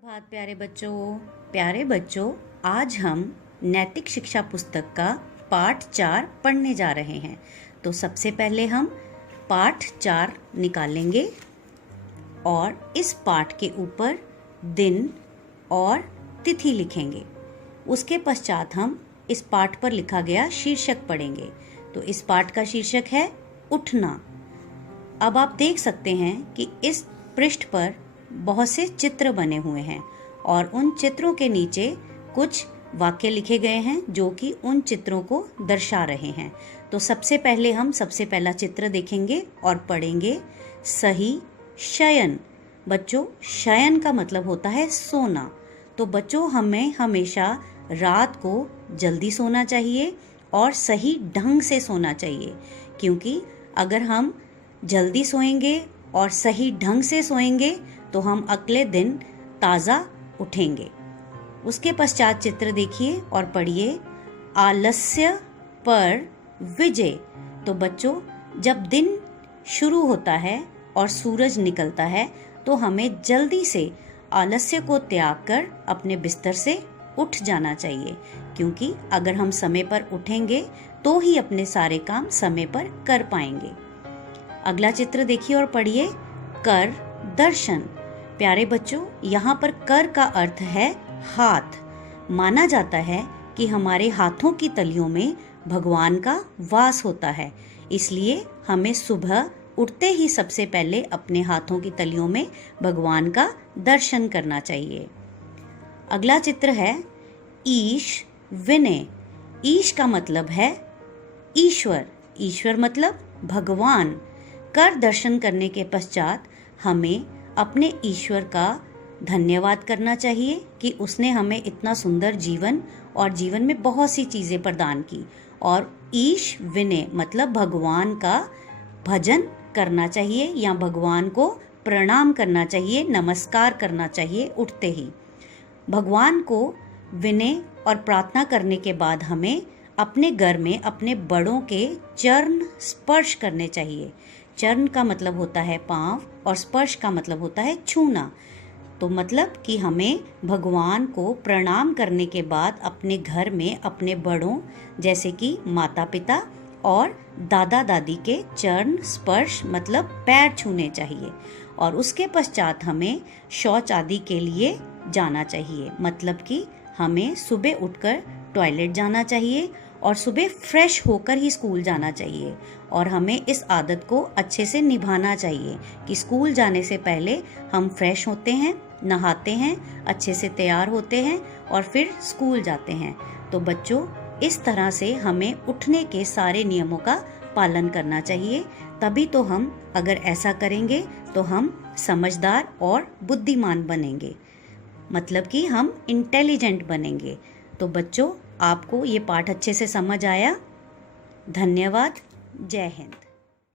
सुप्रभात प्यारे बच्चों, आज हम नैतिक शिक्षा पुस्तक का पाठ 4 पढ़ने जा रहे हैं। तो सबसे पहले हम पाठ 4 निकालेंगे और इस पाठ के ऊपर दिन और तिथि लिखेंगे। उसके पश्चात हम इस पाठ पर लिखा गया शीर्षक पढ़ेंगे। तो इस पाठ का शीर्षक है उठना। अब आप देख सकते हैं कि इस पृष्ठ पर बहुत से चित्र बने हुए हैं और उन चित्रों के नीचे कुछ वाक्य लिखे गए हैं जो कि उन चित्रों को दर्शा रहे हैं। तो सबसे पहले हम सबसे पहला चित्र देखेंगे और पढ़ेंगे सही शयन। बच्चों, शयन का मतलब होता है सोना। तो बच्चों, हमें हमेशा रात को जल्दी सोना चाहिए और सही ढंग से सोना चाहिए, क्योंकि अगर हम जल्दी सोएंगे और सही ढंग से सोएंगे तो हम अगले दिन ताज़ा उठेंगे। उसके पश्चात चित्र देखिए और पढ़िए आलस्य पर विजय। तो बच्चों, जब दिन शुरू होता है और सूरज निकलता है तो हमें जल्दी से आलस्य को त्याग कर अपने बिस्तर से उठ जाना चाहिए, क्योंकि अगर हम समय पर उठेंगे तो ही अपने सारे काम समय पर कर पाएंगे। अगला चित्र देखिए और पढ़िए कर दर्शन। प्यारे बच्चों, यहाँ पर कर का अर्थ है हाथ। माना जाता है कि हमारे हाथों की तलियों में भगवान का वास होता है, इसलिए हमें सुबह उठते ही सबसे पहले अपने हाथों की तलियों में भगवान का दर्शन करना चाहिए। अगला चित्र है ईश विनय। ईश का मतलब है ईश्वर, ईश्वर मतलब भगवान। कर दर्शन करने के पश्चात हमें अपने ईश्वर का धन्यवाद करना चाहिए कि उसने हमें इतना सुंदर जीवन और जीवन में बहुत सी चीज़ें प्रदान की। और ईश विनय मतलब भगवान का भजन करना चाहिए या भगवान को प्रणाम करना चाहिए, नमस्कार करना चाहिए उठते ही। भगवान को विनय और प्रार्थना करने के बाद हमें अपने घर में अपने बड़ों के चरण स्पर्श करने चाहिए। चरण का मतलब होता है पाँव और स्पर्श का मतलब होता है छूना। तो मतलब कि हमें भगवान को प्रणाम करने के बाद अपने घर में अपने बड़ों जैसे कि माता पिता और दादा दादी के चरण स्पर्श मतलब पैर छूने चाहिए। और उसके पश्चात हमें शौच आदि के लिए जाना चाहिए, मतलब कि हमें सुबह उठकर टॉयलेट जाना चाहिए और सुबह फ्रेश होकर ही स्कूल जाना चाहिए। और हमें इस आदत को अच्छे से निभाना चाहिए कि स्कूल जाने से पहले हम फ्रेश होते हैं, नहाते हैं, अच्छे से तैयार होते हैं और फिर स्कूल जाते हैं। तो बच्चों, इस तरह से हमें उठने के सारे नियमों का पालन करना चाहिए। तभी तो हम अगर ऐसा करेंगे तो हम समझदार और बुद्धिमान बनेंगे, मतलब कि हम इंटेलिजेंट बनेंगे। तो बच्चों, आपको ये पाठ अच्छे से समझ आया? धन्यवाद। जय हिंद।